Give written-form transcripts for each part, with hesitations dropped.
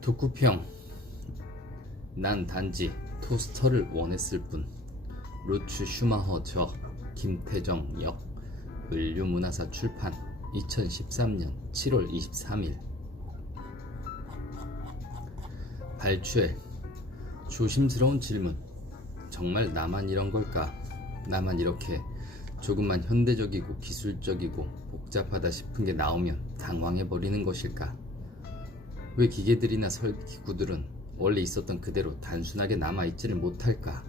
덕구평. 난 단지 토스터를 원했을 뿐. 루츠 슈마허 저, 김태정 역. 을류문화사 출판 2013년 7월 23일. 발췌. 조심스러운 질문. 정말 나만 이런 걸까? 나만 이렇게 조금만 현대적이고 기술적이고 복잡하다 싶은 게 나오면 당황해버리는 것일까? 왜 기계들이나 설비기구들은 원래 있었던 그대로 단순하게 남아있지를 못할까?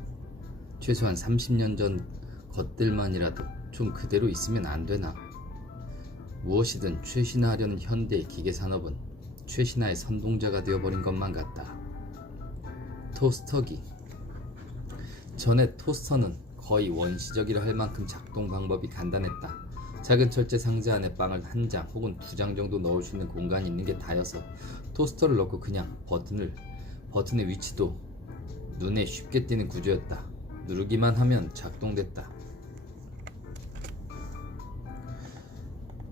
최소한 30년 전 것들만이라도 좀 그대로 있으면 안 되나? 무엇이든 최신화하려는 현대의 기계산업은 최신화의 선동자가 되어버린 것만 같다. 토스터기. 전에 토스터는 거의 원시적이라 할 만큼 작동 방법이 간단했다. 작은 철제 상자 안에 빵을 한 장 혹은 두 장 정도 넣을 수 있는 공간이 있는 게 다여서 토스터를 넣고 그냥 버튼의 위치도 눈에 쉽게 띄는 구조였다. 누르기만 하면 작동됐다.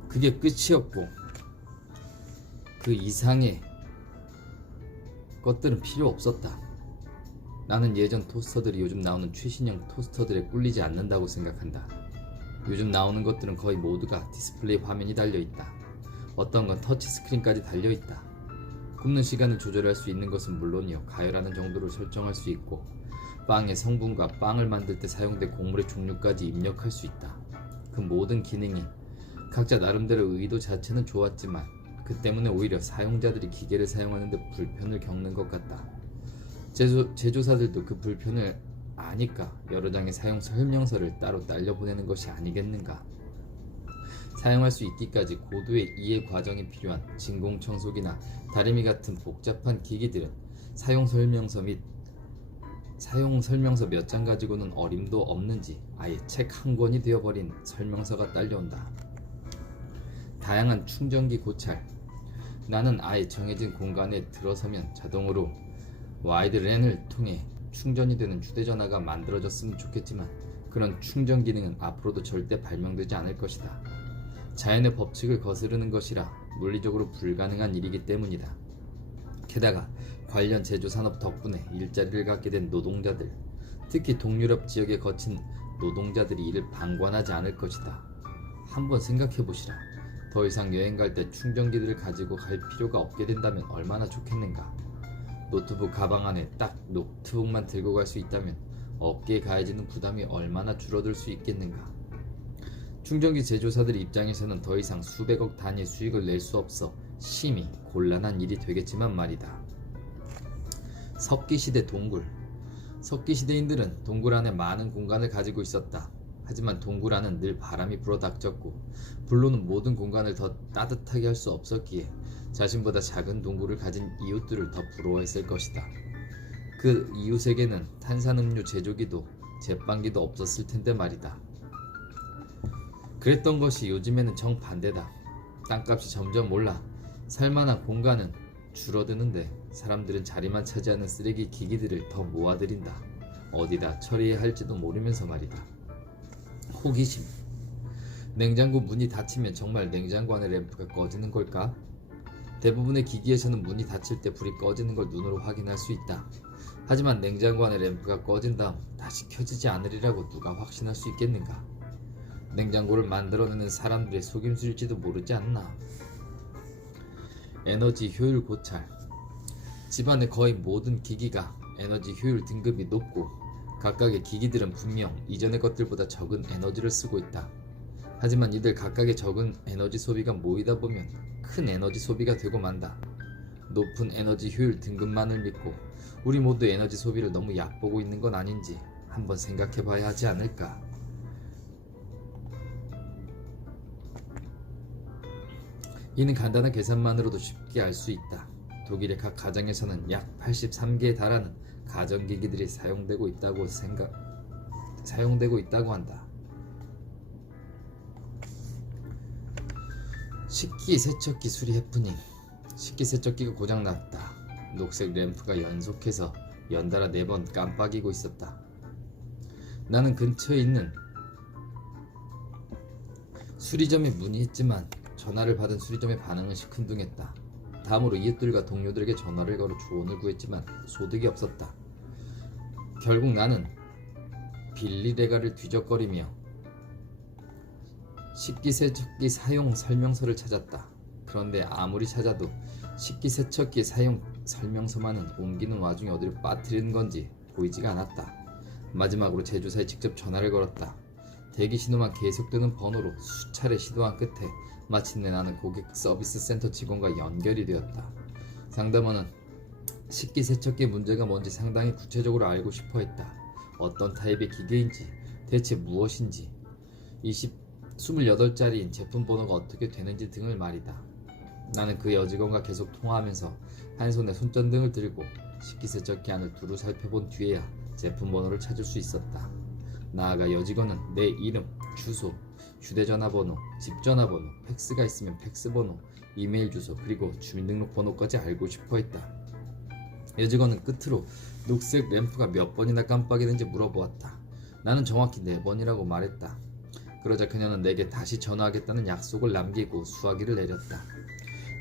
그게 끝이었고 그 이상의 것들은 필요 없었다. 나는 예전 토스터들이 요즘 나오는 최신형 토스터들에 꿀리지 않는다고 생각한다. 요즘 나오는 것들은 거의 모두가 디스플레이 화면이 달려있다. 어떤 건 터치스크린까지 달려있다. 굽는 시간을 조절할 수 있는 것은 물론이요, 가열하는 정도를 설정할 수 있고 빵의 성분과 빵을 만들 때 사용된 곡물의 종류까지 입력할 수 있다. 그 모든 기능이 각자 나름대로 의도 자체는 좋았지만 그 때문에 오히려 사용자들이 기계를 사용하는 데 불편을 겪는 것 같다. 제조사들도 그 불편을 아니까 여러 장의 사용 설명서를 따로 날려보내는 것이 아니겠는가. 사용할 수 있기까지 고도의 이해 과정이 필요한 진공청소기나 다리미 같은 복잡한 기기들은 사용 설명서 몇 장 가지고는 어림도 없는지 아예 책 한 권이 되어버린 설명서가 딸려온다. 다양한 충전기 고찰. 나는 아예 정해진 공간에 들어서면 자동으로 와이드 랜을 통해 충전이 되는 휴대전화가 만들어졌으면 좋겠지만 그런 충전 기능은 앞으로도 절대 발명되지 않을 것이다. 자연의 법칙을 거스르는 것이라 물리적으로 불가능한 일이기 때문이다. 게다가 관련 제조산업 덕분에 일자리를 갖게 된 노동자들, 특히 동유럽 지역에 거친 노동자들이 이를 방관하지 않을 것이다. 한번 생각해보시라. 더 이상 여행 갈 때 충전기들을 가지고 갈 필요가 없게 된다면 얼마나 좋겠는가. 노트북 가방 안에 딱 노트북만 들고 갈 수 있다면 어깨에 가해지는 부담이 얼마나 줄어들 수 있겠는가. 충전기 제조사들 입장에서는 더 이상 수백억 단위 수익을 낼 수 없어 심히 곤란한 일이 되겠지만 말이다. 석기시대 동굴. 석기시대인들은 동굴 안에 많은 공간을 가지고 있었다. 하지만 동굴 안은 늘 바람이 불어 닥쳤고 불로는 모든 공간을 더 따뜻하게 할 수 없었기에 자신보다 작은 동굴을 가진 이웃들을 더 부러워했을 것이다. 그 이웃에게는 탄산음료 제조기도 제빵기도 없었을 텐데 말이다. 그랬던 것이 요즘에는 정반대다. 땅값이 점점 올라 살만한 공간은 줄어드는데 사람들은 자리만 차지하는 쓰레기 기기들을 더 모아들인다. 어디다 처리해야 할지도 모르면서 말이다. 호기심. 냉장고 문이 닫히면 정말 냉장고 안의 램프가 꺼지는 걸까? 대부분의 기기에서는 문이 닫힐 때 불이 꺼지는 걸 눈으로 확인할 수 있다. 하지만 냉장고 안의 램프가 꺼진 다음 다시 켜지지 않으리라고 누가 확신할 수 있겠는가? 냉장고를 만들어내는 사람들의 속임수일지도 모르지 않나. 에너지 효율 고찰. 집안의 거의 모든 기기가 에너지 효율 등급이 높고 각각의 기기들은 분명 이전의 것들보다 적은 에너지를 쓰고 있다. 하지만 이들 각각의 적은 에너지 소비가 모이다 보면 큰 에너지 소비가 되고 만다. 높은 에너지 효율 등급만을 믿고 우리 모두 에너지 소비를 너무 얕보고 있는 건 아닌지 한번 생각해 봐야 하지 않을까. 이는 간단한 계산만으로도 쉽게 알 수 있다. 독일의 각 가정에서는 약 83개에 달하는 가전기기들이 사용되고 있다고 한다. 식기세척기 수리 해프닝. 식기세척기가 고장났다. 녹색 램프가 연속해서 연달아 4번 깜빡이고 있었다. 나는 근처에 있는 수리점에 문의했지만 전화를 받은 수리점의 반응은 시큰둥했다. 다음으로 이웃들과 동료들에게 전화를 걸어 조언을 구했지만 소득이 없었다. 결국 나는 빌리레가를 뒤적거리며 식기세척기 사용 설명서를 찾았다. 그런데 아무리 찾아도 식기세척기 사용 설명서만은 옮기는 와중에 어디로 빠뜨리는 건지 보이지가 않았다. 마지막으로 제조사에 직접 전화를 걸었다. 대기 신호만 계속되는 번호로 수차례 시도한 끝에 마침내 나는 고객 서비스 센터 직원과 연결이 되었다. 상담원은 식기세척기 문제가 뭔지 상당히 구체적으로 알고 싶어 했다. 어떤 타입의 기계인지, 대체 무엇인지, 28자리인 제품 번호가 어떻게 되는지 등을 말이다. 나는 그 여직원과 계속 통화하면서 한 손에 손전등을 들고 식기세척기 안을 두루 살펴본 뒤에야 제품 번호를 찾을 수 있었다. 나아가 여직원은 내 이름, 주소, 휴대전화번호, 집전화번호, 팩스가 있으면 팩스번호, 이메일 주소, 그리고 주민등록번호까지 알고 싶어 했다. 여직원은 끝으로 녹색 램프가 몇 번이나 깜빡이는지 물어보았다. 나는 정확히 4번이라고 말했다. 그러자 그녀는 내게 다시 전화하겠다는 약속을 남기고 수화기를 내렸다.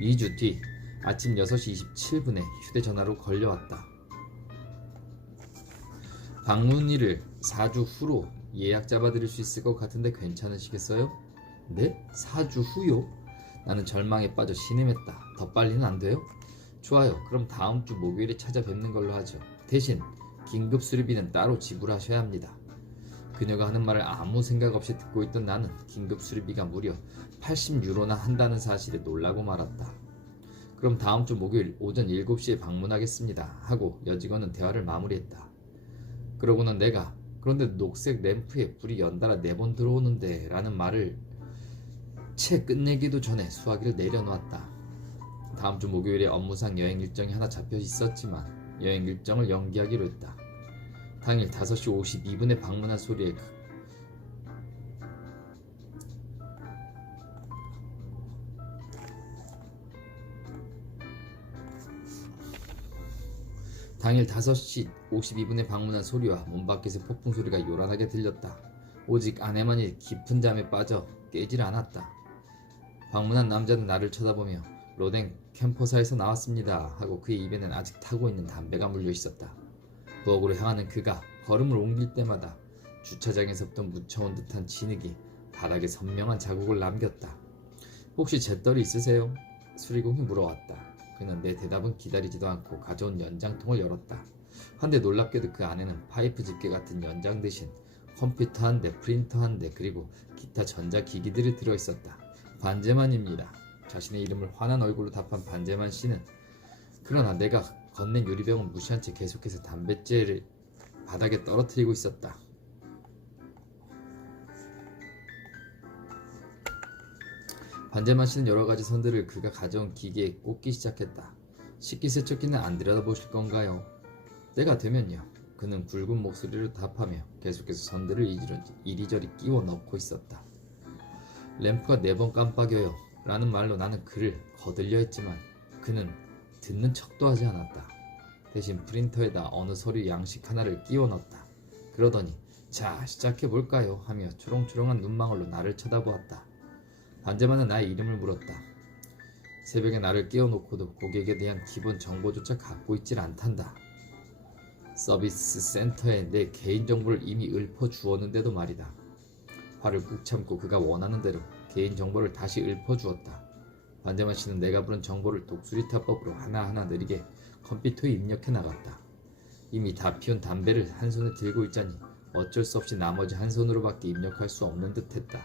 2주 뒤 아침 6시 27분에 휴대전화로 걸려왔다. 방문일을 4주 후로 예약 잡아드릴 수 있을 것 같은데 괜찮으시겠어요? 네? 4주 후요? 나는 절망에 빠져 신음했다. 더 빨리는 안 돼요? 좋아요. 그럼 다음 주 목요일에 찾아뵙는 걸로 하죠. 대신 긴급 수리비는 따로 지불하셔야 합니다. 그녀가 하는 말을 아무 생각 없이 듣고 있던 나는 긴급 수리비가 무려 80유로나 한다는 사실에 놀라고 말았다. 그럼 다음 주 목요일 오전 7시에 방문하겠습니다 하고 여직원은 대화를 마무리했다. 그러고는 내가 그런데 녹색 램프에 불이 연달아 4번 들어오는데 라는 말을 채 끝내기도 전에 수화기를 내려놓았다. 다음 주 목요일에 업무상 여행 일정이 하나 잡혀 있었지만 여행 일정을 연기하기로 했다. 당일 5시 52분에 방문한 소리에 당일 5시 52분에 방문한 소리와 문밖에서 폭풍 소리가 요란하게 들렸다. 오직 아내만이 깊은 잠에 빠져 깨질 않았다. 방문한 남자는 나를 쳐다보며 로댕 캠퍼사에서 나왔습니다 하고 그의 입에는 아직 타고 있는 담배가 물려 있었다. 부엌으로 향하는 그가 걸음을 옮길 때마다 주차장에서부터 묻혀온 듯한 진흙이 바닥에 선명한 자국을 남겼다. 혹시 잿더리 있으세요? 수리공이 물어왔다. 그는 내 대답은 기다리지도 않고 가져온 연장통을 열었다. 한데 놀랍게도 그 안에는 파이프 집게 같은 연장 대신 컴퓨터 한 대, 프린터 한 대, 그리고 기타 전자기기들이 들어있었다. 반제만입니다. 자신의 이름을 환한 얼굴로 답한 반제만 씨는 그러나 내가 건넨 유리병은 무시한 채 계속해서 담뱃재를 바닥에 떨어뜨리고 있었다. 반제만 씨는 여러가지 선들을 그가 가져온 기계에 꽂기 시작했다. 식기세척기는 안 들여다보실 건가요? 때가 되면요. 그는 굵은 목소리로 답하며 계속해서 선들을 이리저리 끼워 넣고 있었다. 램프가 4번 깜빡여요 라는 말로 나는 그를 거들려 했지만 그는 듣는 척도 하지 않았다. 대신 프린터에다 어느 서류 양식 하나를 끼워 넣었다. 그러더니 자 시작해볼까요 하며 초롱초롱한 눈망울로 나를 쳐다보았다. 반제만은 나의 이름을 물었다. 새벽에 나를 깨워놓고도 고객에 대한 기본 정보조차 갖고 있질 않단다. 서비스 센터에 내 개인정보를 이미 읊어주었는데도 말이다. 화를 꾹 참고 그가 원하는 대로 개인정보를 다시 읊어주었다. 반제만 씨는 내가 부른 정보를 독수리타법으로 하나하나 느리게 컴퓨터에 입력해 나갔다. 이미 다 피운 담배를 한 손에 들고 있자니 어쩔 수 없이 나머지 한 손으로밖에 입력할 수 없는 듯 했다.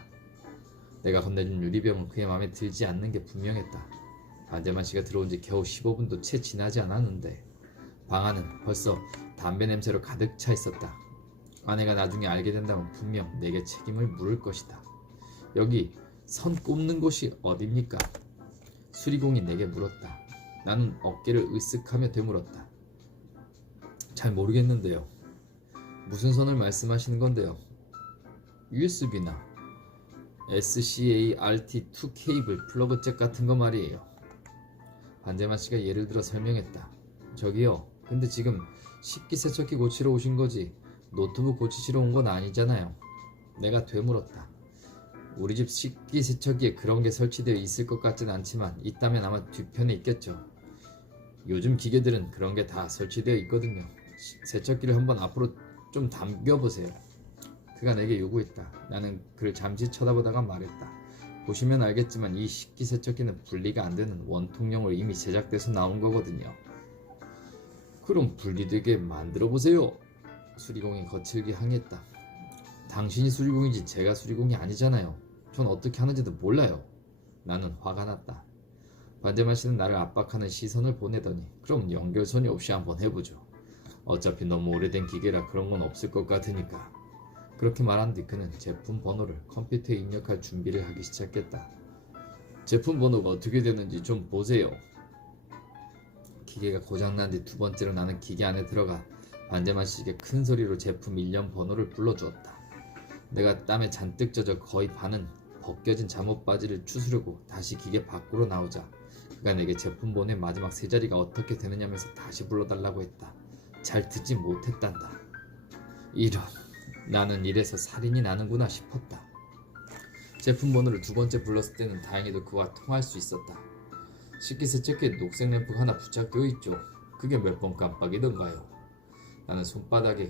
내가 건네준 유리병은 그의 마음에 들지 않는 게 분명했다. 반제만 씨가 들어온 지 겨우 15분도 채 지나지 않았는데 방 안은 벌써 담배 냄새로 가득 차 있었다. 아내가 나중에 알게 된다면 분명 내게 책임을 물을 것이다. 여기 선 꼽는 곳이 어딥니까? 수리공이 내게 물었다. 나는 어깨를 으쓱하며 되물었다. 잘 모르겠는데요. 무슨 선을 말씀하시는 건데요? USB나 SCART2 케이블 플러그 잭 같은 거 말이에요. 반제만 씨가 예를 들어 설명했다. 저기요. 근데 지금 식기세척기 고치러 오신 거지 노트북 고치시러 온 건 아니잖아요. 내가 되물었다. 우리 집 식기세척기에 그런 게 설치되어 있을 것 같진 않지만 있다면 아마 뒤편에 있겠죠. 요즘 기계들은 그런 게 다 설치되어 있거든요. 세척기를 한번 앞으로 좀 당겨보세요. 그가 내게 요구했다. 나는 그를 잠시 쳐다보다가 말했다. 보시면 알겠지만 이 식기세척기는 분리가 안 되는 원통형으로 이미 제작돼서 나온 거거든요. 그럼 분리되게 만들어 보세요. 수리공이 거칠게 항의했다. 당신이 수리공이지 제가 수리공이 아니잖아요. 전 어떻게 하는지도 몰라요. 나는 화가 났다. 반제만 씨는 나를 압박하는 시선을 보내더니 그럼 연결선이 없이 한번 해보죠. 어차피 너무 오래된 기계라 그런 건 없을 것 같으니까. 그렇게 말한 뒤 그는 제품 번호를 컴퓨터에 입력할 준비를 하기 시작했다. 제품 번호가 어떻게 되는지 좀 보세요. 기계가 고장난 뒤 두 번째로 나는 기계 안에 들어가 반제만 씨에게 큰 소리로 제품 일련 번호를 불러주었다. 내가 땀에 잔뜩 젖어 거의 반은 벗겨진 잠옷 바지를 추스르고 다시 기계 밖으로 나오자 그가 내게 제품 번호의 마지막 세 자리가 어떻게 되느냐면서 다시 불러달라고 했다. 잘 듣지 못했단다. 이런, 나는 이래서 살인이 나는구나 싶었다. 제품 번호를 두 번째 불렀을 때는 다행히도 그와 통할 수 있었다. 식기세척기에 녹색 램프가 하나 부착되어 있죠. 그게 몇 번 깜빡이던가요. 나는 손바닥에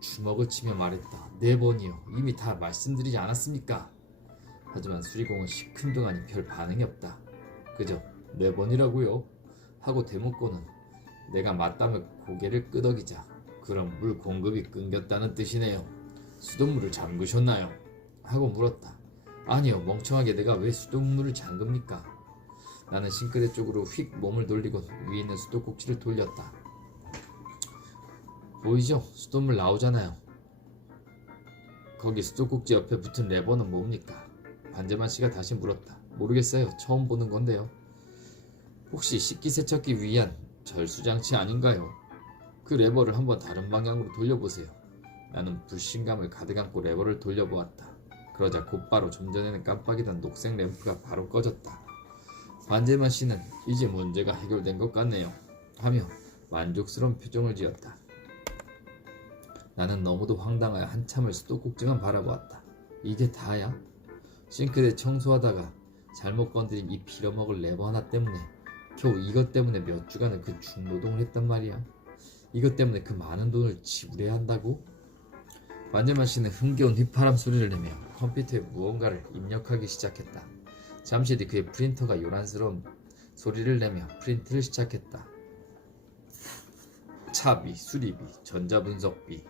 주먹을 치며 말했다. 4번이요. 이미 다 말씀드리지 않았습니까? 하지만 수리공은 시큰둥하니 별 반응이 없다. 그저 4번이라고요? 하고 대묻고는 내가 맞다며 고개를 끄덕이자 그럼 물 공급이 끊겼다는 뜻이네요. 수돗물을 잠그셨나요? 하고 물었다. 아니요. 멍청하게 내가 왜 수돗물을 잠급니까? 나는 싱크대 쪽으로 휙 몸을 돌리고 위에 있는 수도꼭지를 돌렸다. 보이죠? 수돗물 나오잖아요. 거기 수도꼭지 옆에 붙은 레버는 뭡니까? 반제만 씨가 다시 물었다. 모르겠어요. 처음 보는 건데요. 혹시 식기세척기 위한 절수장치 아닌가요? 그 레버를 한번 다른 방향으로 돌려보세요. 나는 불신감을 가득 안고 레버를 돌려보았다. 그러자 곧바로 좀 전에는 깜빡이던 녹색 램프가 바로 꺼졌다. 반제만 씨는 이제 문제가 해결된 것 같네요 하며 만족스러운 표정을 지었다. 나는 너무도 황당하여 한참을 수도꼭지만 바라보았다. 이게 다야? 싱크대 청소하다가 잘못 건드린 이 빌어먹을 레버 하나 때문에 겨우 이것 때문에 몇 주간을 그 중노동을 했단 말이야. 이것 때문에 그 많은 돈을 지불해야 한다고? 반제만 씨는 흥겨운 휘파람 소리를 내며 컴퓨터에 무언가를 입력하기 시작했다. 잠시 뒤 그의 프린터가 요란스러운 소리를 내며 프린트를 시작했다. 차비, 수리비, 전자분석비,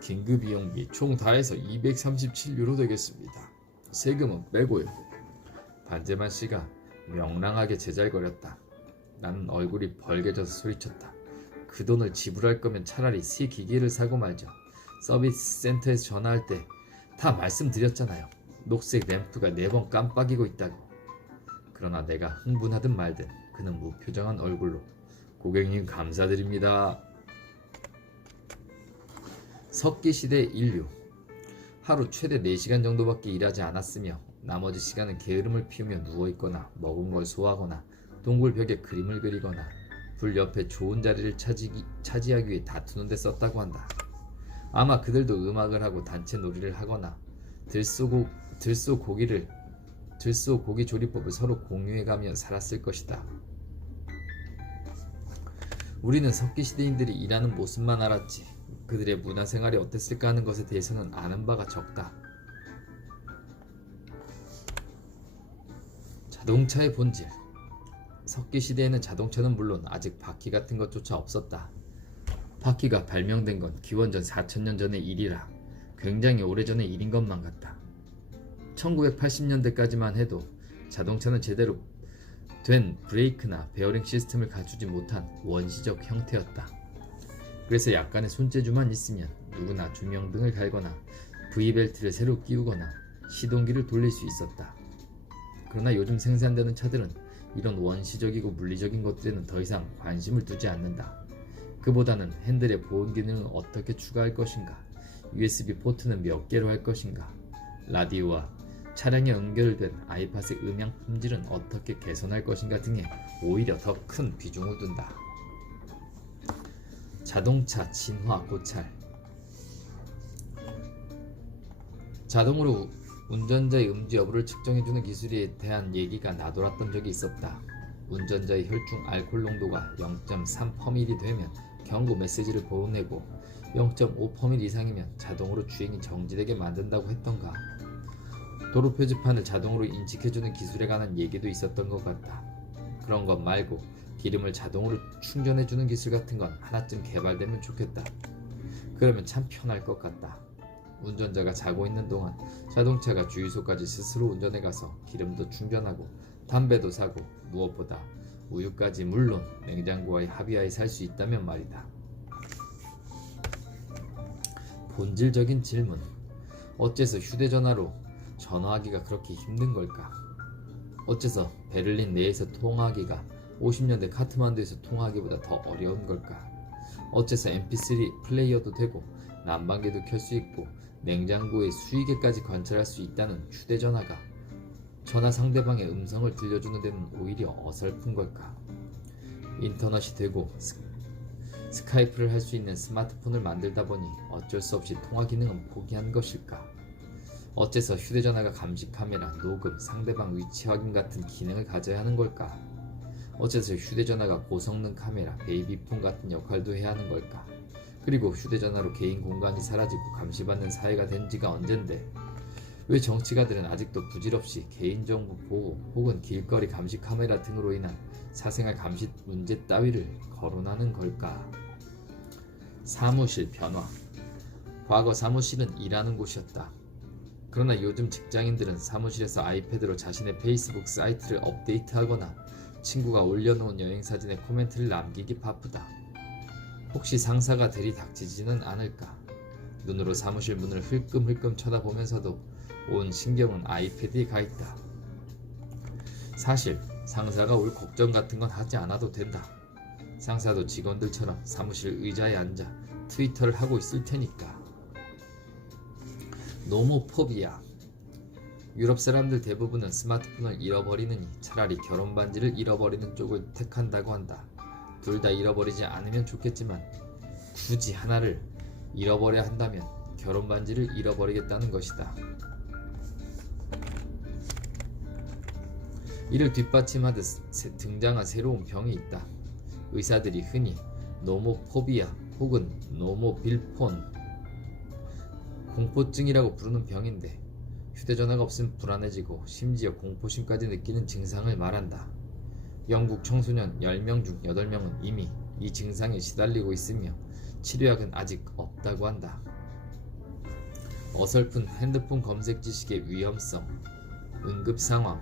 긴급이용비 총 다 해서 237유로 되겠습니다. 세금은 빼고요. 반제만 씨가 명랑하게 제잘거렸다. 나는 얼굴이 벌개져서 소리쳤다. 그 돈을 지불할 거면 차라리 새 기계를 사고 말죠. 서비스 센터에서 전화할 때 다 말씀드렸잖아요. 녹색 램프가 4번 깜빡이고 있다고. 그러나 내가 흥분하든 말든 그는 무표정한 얼굴로 고객님 감사드립니다. 석기시대 인류. 하루 최대 4시간 정도밖에 일하지 않았으며 나머지 시간은 게으름을 피우며 누워있거나 먹은 걸 소화하거나 동굴 벽에 그림을 그리거나 불 옆에 좋은 자리를 차지하기 위해 다투는 데 썼다고 한다. 아마 그들도 음악을 하고 단체 놀이를 하거나 들소 고기 조리법을 서로 공유해가며 살았을 것이다. 우리는 석기시대인들이 일하는 모습만 알았지 그들의 문화생활이 어땠을까 하는 것에 대해서는 아는 바가 적다. 자동차의 본질. 석기시대에는 자동차는 물론 아직 바퀴 같은 것조차 없었다. 바퀴가 발명된 건 기원전 4000년 전의 일이라 굉장히 오래전의 일인 것만 같다. 1980년대까지만 해도 자동차는 제대로 된 브레이크나 베어링 시스템을 갖추지 못한 원시적 형태였다. 그래서 약간의 손재주만 있으면 누구나 조명등을 갈거나 V벨트를 새로 끼우거나 시동기를 돌릴 수 있었다. 그러나 요즘 생산되는 차들은 이런 원시적이고 물리적인 것들에는 더 이상 관심을 두지 않는다. 그보다는 핸들의 보온 기능을 어떻게 추가할 것인가, USB 포트는 몇 개로 할 것인가, 라디오와 차량에 연결된 아이팟의 음향 품질은 어떻게 개선할 것인가 등에 오히려 더 큰 비중을 둔다. 자동차 진화 고찰. 자동으로 운전자의 음주 여부를 측정해주는 기술에 대한 얘기가 나돌았던 적이 있었다. 운전자의 혈중 알코올 농도가 0.3%이 되면 경고 메시지를 보내고 0.5% 이상이면 자동으로 주행이 정지되게 만든다고 했던가. 도로 표지판을 자동으로 인식해주는 기술에 관한 얘기도 있었던 것 같다. 그런 것 말고 기름을 자동으로 충전해주는 기술 같은 건 하나쯤 개발되면 좋겠다. 그러면 참 편할 것 같다. 운전자가 자고 있는 동안 자동차가 주유소까지 스스로 운전해 가서 기름도 충전하고 담배도 사고 무엇보다 우유까지 물론 냉장고와의 합의하에 살 수 있다면 말이다. 본질적인 질문. 어째서 휴대전화로 전화하기가 그렇게 힘든 걸까? 어째서 베를린 내에서 통화하기가 50년대 카트만두에서 통화하기보다 더 어려운 걸까? 어째서 mp3 플레이어도 되고 난방기도 켤 수 있고 냉장고의 수위계까지 관찰할 수 있다는 휴대전화가 전화 상대방의 음성을 들려주는 데는 오히려 어설픈 걸까? 인터넷이 되고 스카이프를 할 수 있는 스마트폰을 만들다 보니 어쩔 수 없이 통화 기능은 포기한 것일까? 어째서 휴대전화가 감시 카메라, 녹음, 상대방 위치 확인 같은 기능을 가져야 하는 걸까? 어째서 휴대전화가 고성능 카메라, 베이비폰 같은 역할도 해야 하는 걸까? 그리고 휴대전화로 개인 공간이 사라지고 감시받는 사회가 된 지가 언젠데 왜 정치가들은 아직도 부질없이 개인정보 보호 혹은 길거리 감시 카메라 등으로 인한 사생활 감시 문제 따위를 거론하는 걸까? 사무실 변화. 과거 사무실은 일하는 곳이었다. 그러나 요즘 직장인들은 사무실에서 아이패드로 자신의 페이스북 사이트를 업데이트하거나 친구가 올려놓은 여행사진에 코멘트를 남기기 바쁘다. 혹시 상사가 들이닥치지는 않을까? 눈으로 사무실 문을 흘끔흘끔 쳐다보면서도 온 신경은 아이패드에 가있다. 사실 상사가 올 걱정 같은 건 하지 않아도 된다. 상사도 직원들처럼 사무실 의자에 앉아 트위터를 하고 있을 테니까. 노모포비아. 유럽 사람들 대부분은 스마트폰을 잃어버리느니 차라리 결혼 반지를 잃어버리는 쪽을 택한다고 한다. 둘 다 잃어버리지 않으면 좋겠지만 굳이 하나를 잃어버려야 한다면 결혼 반지를 잃어버리겠다는 것이다. 이를 뒷받침하듯 등장한 새로운 병이 있다. 의사들이 흔히 노모포비아 혹은 노모빌폰 공포증이라고 부르는 병인데 휴대전화가 없으면 불안해지고 심지어 공포심까지 느끼는 증상을 말한다. 영국 청소년 10명 중 8명은 이미 이 증상에 시달리고 있으며 치료약은 아직 없다고 한다. 어설픈 핸드폰 검색 지식의 위험성, 응급상황.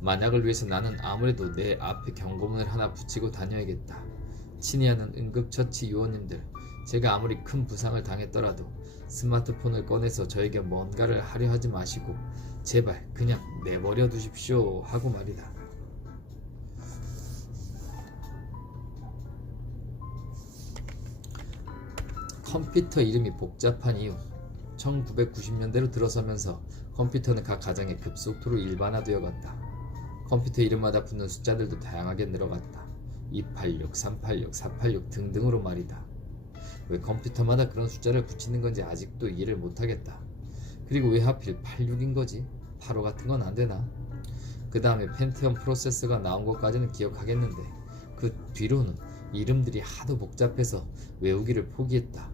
만약을 위해서 나는 아무래도 내 앞에 경고문을 하나 붙이고 다녀야겠다. 친애하는 응급처치 요원님들, 제가 아무리 큰 부상을 당했더라도 스마트폰을 꺼내서 저에게 뭔가를 하려 하지 마시고 제발 그냥 내버려 두십시오 하고 말이다. 컴퓨터 이름이 복잡한 이유. 1990년대로 들어서면서 컴퓨터는 각 가정에 급속도로 일반화되어 갔다. 컴퓨터 이름마다 붙는 숫자들도 다양하게 늘어갔다. 286, 386, 486 등등으로 말이다. 왜 컴퓨터마다 그런 숫자를 붙이는 건지 아직도 이해를 못하겠다. 그리고 왜 하필 86인 거지? 85 같은 건 안 되나? 그 다음에 펜티엄 프로세서가 나온 것까지는 기억하겠는데 그 뒤로는 이름들이 하도 복잡해서 외우기를 포기했다.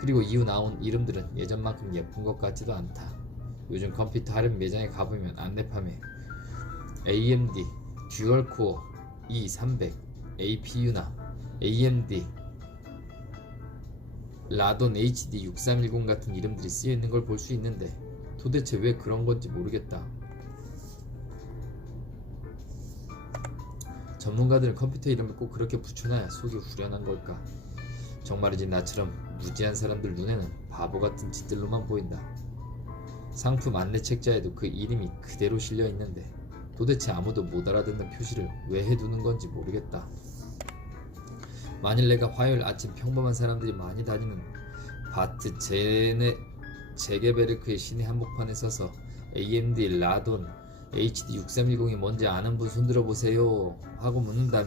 그리고 이후 나온 이름들은 예전만큼 예쁜 것 같지도 않다. 요즘 컴퓨터 할인 매장에 가보면 안내판에 AMD 듀얼코어 E300 APU나 AMD 라돈 HD 6310 같은 이름들이 쓰여 있는 걸 볼 수 있는데 도대체 왜 그런 건지 모르겠다. 전문가들은 컴퓨터 이름을 꼭 그렇게 붙여놔야 속이 후련한 걸까? 정말이지 나처럼 무지한 사람들 눈에는 바보 같은 짓들로만 보인다. 상품 안내 책자에도 그 이름이 그대로 실려 있는데 도대체 아무도 못 알아듣는 표시를 왜 해두는 건지 모르겠다. 만일 내가 화요일 아침 평범한 사람들이 많이 다니는 바트 제게베르크의 시내 한복판에 서서 AMD 라돈 HD 6310이 뭔지 아는 분 손들어 보세요 하고 묻는다면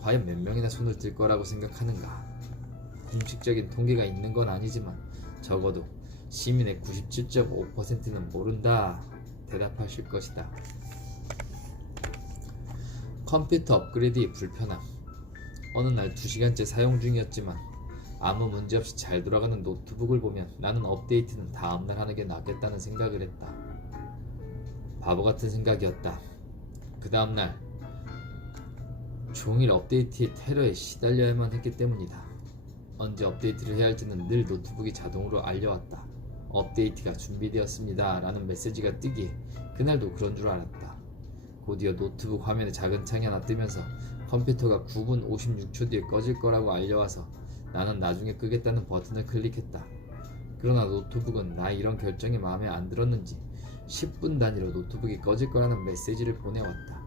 과연 몇 명이나 손을 들 거라고 생각하는가? 공식적인 통계가 있는 건 아니지만 적어도 시민의 97.5%는 모른다 대답하실 것이다. 컴퓨터 업그레이드의 불편함. 어느 날 2시간째 사용 중이었지만 아무 문제 없이 잘 돌아가는 노트북을 보면 나는 업데이트는 다음날 하는 게 낫겠다는 생각을 했다. 바보 같은 생각이었다. 그 다음날 종일 업데이트의 테러에 시달려야만 했기 때문이다. 언제 업데이트를 해야 할지는 늘 노트북이 자동으로 알려왔다. 업데이트가 준비되었습니다 라는 메시지가 뜨기에 그날도 그런 줄 알았다. 곧이어 노트북 화면에 작은 창이 하나 뜨면서 컴퓨터가 9분 56초 뒤에 꺼질 거라고 알려와서 나는 나중에 끄겠다는 버튼을 클릭했다. 그러나 노트북은 나 이런 결정이 마음에 안 들었는지 10분 단위로 노트북이 꺼질 거라는 메시지를 보내왔다.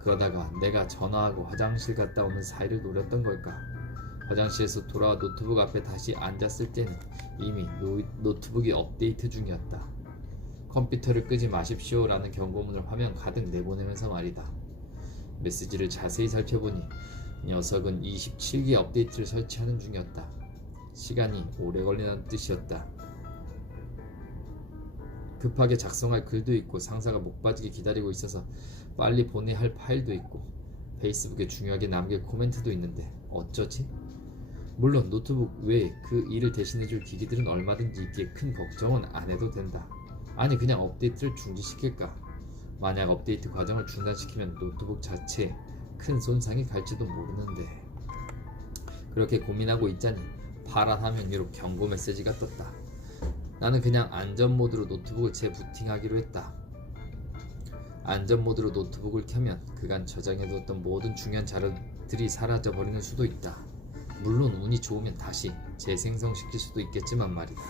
그러다가 내가 전화하고 화장실 갔다 오는 사이를 노렸던 걸까? 화장실에서 돌아와 노트북 앞에 다시 앉았을 때는 이미 노트북이 업데이트 중이었다. 컴퓨터를 끄지 마십시오 라는 경고문을 화면 가득 내보내면서 말이다. 메시지를 자세히 살펴보니 녀석은 27기 업데이트를 설치하는 중이었다. 시간이 오래 걸리는 뜻이었다. 급하게 작성할 글도 있고 상사가 목 빠지게 기다리고 있어서 빨리 보내야 할 파일도 있고 페이스북에 중요하게 남길 코멘트도 있는데 어쩌지? 물론 노트북 외에 그 일을 대신해줄 기기들은 얼마든지 있기에 큰 걱정은 안 해도 된다. 아니 그냥 업데이트를 중지시킬까? 만약 업데이트 과정을 중단시키면 노트북 자체에 큰 손상이 갈지도 모르는데. 그렇게 고민하고 있자니 파란 화면 위로 경고 메시지가 떴다. 나는 그냥 안전모드로 노트북을 재부팅하기로 했다. 안전모드로 노트북을 켜면 그간 저장해두었던 모든 중요한 자료들이 사라져버리는 수도 있다. 물론 운이 좋으면 다시 재생성시킬 수도 있겠지만 말이다.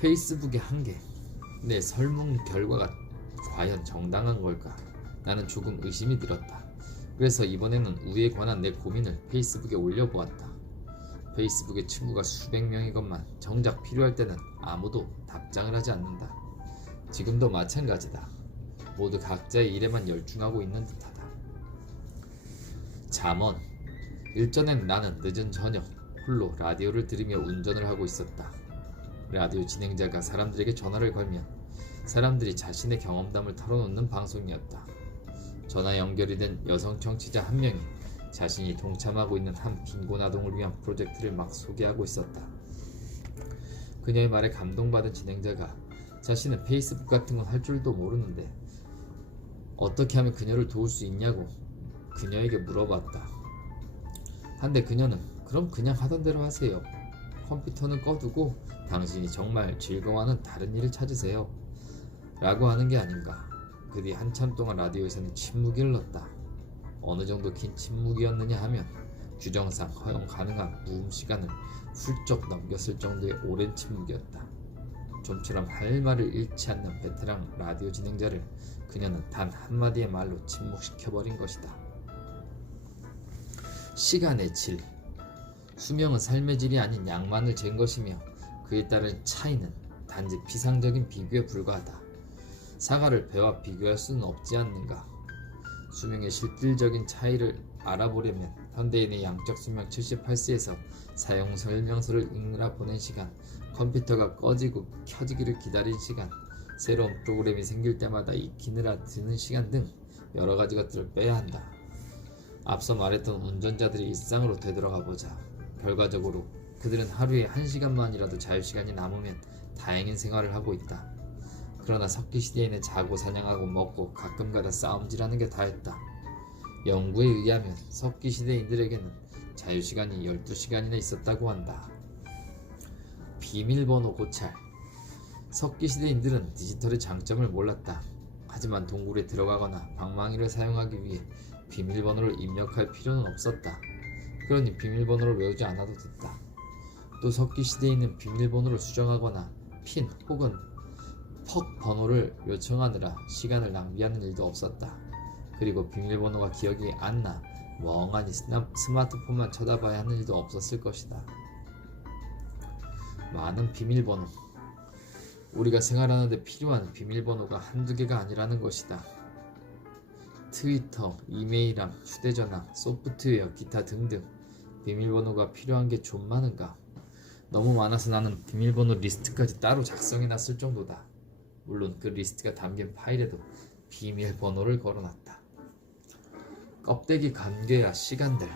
페이스북의 한계. 내 설문 결과가 과연 정당한 걸까? 나는 조금 의심이 들었다. 그래서 이번에는 우에 관한 내 고민을 페이스북에 올려보았다. 페이스북에 친구가 수백 명이건만 정작 필요할 때는 아무도 답장을 하지 않는다. 지금도 마찬가지다. 모두 각자의 일에만 열중하고 있는 듯하다. 잠언. 일전엔 나는 늦은 저녁 홀로 라디오를 들으며 운전을 하고 있었다. 라디오 진행자가 사람들에게 전화를 걸면 사람들이 자신의 경험담을 털어놓는 방송이었다. 전화 연결이 된 여성 청취자 한 명이 자신이 동참하고 있는 한 빈곤 아동을 위한 프로젝트를 막 소개하고 있었다. 그녀의 말에 감동받은 진행자가 자신은 페이스북 같은 건 할 줄도 모르는데 어떻게 하면 그녀를 도울 수 있냐고 그녀에게 물어봤다. 한데 그녀는 그럼 그냥 하던 대로 하세요. 컴퓨터는 꺼두고 당신이 정말 즐거워하는 다른 일을 찾으세요. 라고 하는 게 아닌가. 그 뒤 한참 동안 라디오에서는 침묵이 흘렀다. 어느 정도 긴 침묵이었느냐 하면 규정상 허용 가능한 무음 시간을 훌쩍 넘겼을 정도의 오랜 침묵이었다. 좀처럼 할 말을 잃지 않는 베테랑 라디오 진행자를 그녀는 단 한마디의 말로 침묵시켜버린 것이다. 시간의 질. 수명은 삶의 질이 아닌 양만을 잰 것이며 그에 따른 차이는 단지 피상적인 비교에 불과하다. 사과를 배와 비교할 수는 없지 않는가. 수명의 실질적인 차이를 알아보려면 현대인의 양적 수명 78세에서 사용 설명서를 읽느라 보낸 시간, 컴퓨터가 꺼지고 켜지기를 기다린 시간, 새로운 프로그램이 생길 때마다 익히느라 드는 시간 등 여러 가지 것들을 빼야 한다. 앞서 말했던 운전자들의 일상으로 되돌아가 보자. 결과적으로 그들은 하루에 1시간만이라도 자유시간이 남으면 다행인 생활을 하고 있다. 그러나 석기시대에는 자고 사냥하고 먹고 가끔가다 싸움질하는 게 다였다. 연구에 의하면 석기시대인들에게는 자유시간이 12시간이나 있었다고 한다. 비밀번호 고찰. 석기시대인들은 디지털의 장점을 몰랐다. 하지만 동굴에 들어가거나 방망이를 사용하기 위해 비밀번호를 입력할 필요는 없었다. 그러니 비밀번호를 외우지 않아도 됐다. 또 석기시대에는 비밀번호를 수정하거나 핀 혹은 퍽 번호를 요청하느라 시간을 낭비하는 일도 없었다. 그리고 비밀번호가 기억이 안 나 멍하니 스마트폰만 쳐다봐야 하는 일도 없었을 것이다. 많은 비밀번호. 우리가 생활하는데 필요한 비밀번호가 한두 개가 아니라는 것이다. 트위터, 이메일함, 휴대전화, 소프트웨어, 기타 등등 비밀번호가 필요한 게 좀 많은가? 너무 많아서 나는 비밀번호 리스트까지 따로 작성해놨을 정도다. 물론 그 리스트가 담긴 파일에도 비밀번호를 걸어놨다. 껍데기 관계야 시간들.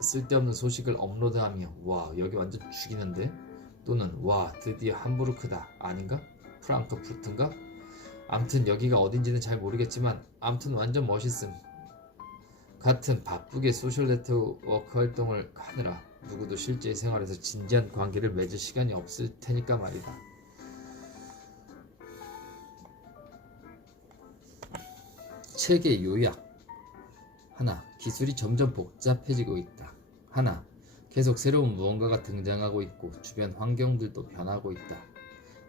쓸데없는 소식을 업로드하며 와 여기 완전 죽이는데? 또는 와 드디어 함부르크다 아닌가? 프랑크푸르트인가? 암튼 여기가 어딘지는 잘 모르겠지만 암튼 완전 멋있음. 같은 바쁘게 소셜 네트워크 활동을 하느라 누구도 실제 생활에서 진지한 관계를 맺을 시간이 없을 테니까 말이다. 책의 요약. 하나, 기술이 점점 복잡해지고 있다. 하나, 계속 새로운 무언가가 등장하고 있고 주변 환경들도 변하고 있다.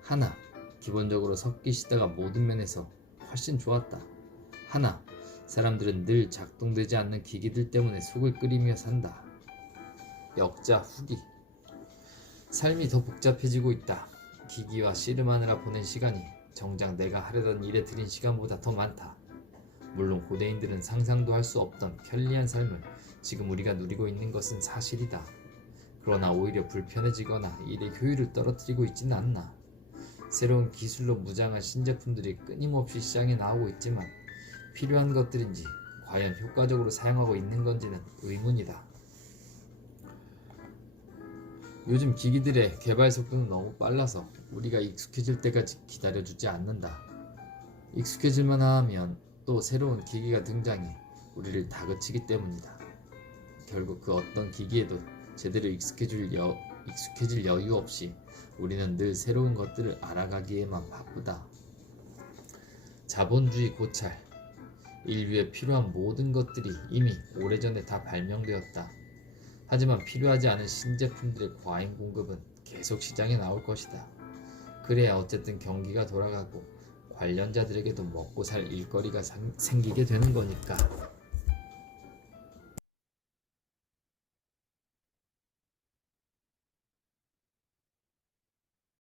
하나, 기본적으로 섞기 시대가 모든 면에서 훨씬 좋았다. 하나, 사람들은 늘 작동되지 않는 기기들 때문에 속을 끓이며 산다. 역자 후기. 삶이 더 복잡해지고 있다. 기기와 씨름하느라 보낸 시간이 정작 내가 하려던 일에 들인 시간보다 더 많다. 물론 고대인들은 상상도 할 수 없던 편리한 삶을 지금 우리가 누리고 있는 것은 사실이다. 그러나 오히려 불편해지거나 일의 효율을 떨어뜨리고 있지는 않나. 새로운 기술로 무장한 신제품들이 끊임없이 시장에 나오고 있지만 필요한 것들인지 과연 효과적으로 사용하고 있는 건지는 의문이다. 요즘 기기들의 개발 속도는 너무 빨라서 우리가 익숙해질 때까지 기다려주지 않는다. 익숙해질만 하면 또 새로운 기기가 등장해 우리를 다그치기 때문이다. 결국 그 어떤 기기에도 제대로 익숙해질 여유 없이 우리는 늘 새로운 것들을 알아가기에만 바쁘다. 자본주의 고찰. 인류에 필요한 모든 것들이 이미 오래전에 다 발명되었다. 하지만 필요하지 않은 신제품들의 과잉 공급은 계속 시장에 나올 것이다. 그래야 어쨌든 경기가 돌아가고 관련자들에게도 먹고 살 일거리가 생기게 되는 거니까.